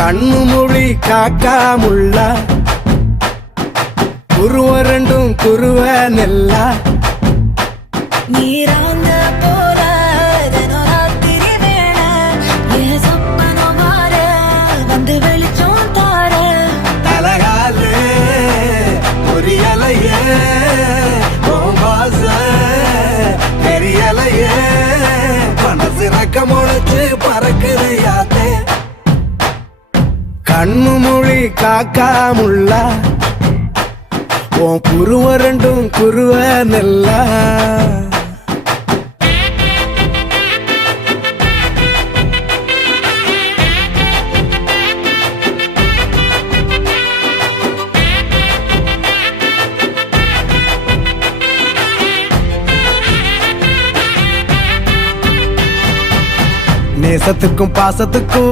கண்ணு மொழி காக்காமுள்ள குருவ ரெண்டும் குருவ நெல்லா நீராங்க போல ராத்திரி வேண என் சொப்பனம் மாற வந்து வெளிச்சம் தார தலகாலே பொரியலையே வாச பெரியலையே மனசு ரக்க முளைச்சு பறக்குது யாத்தே கண்ணு மொழி காக்காமுள்ள உன் குருவ ரெண்டும் குருவ நெல்லா நேசத்துக்கும் பாசத்துக்கும்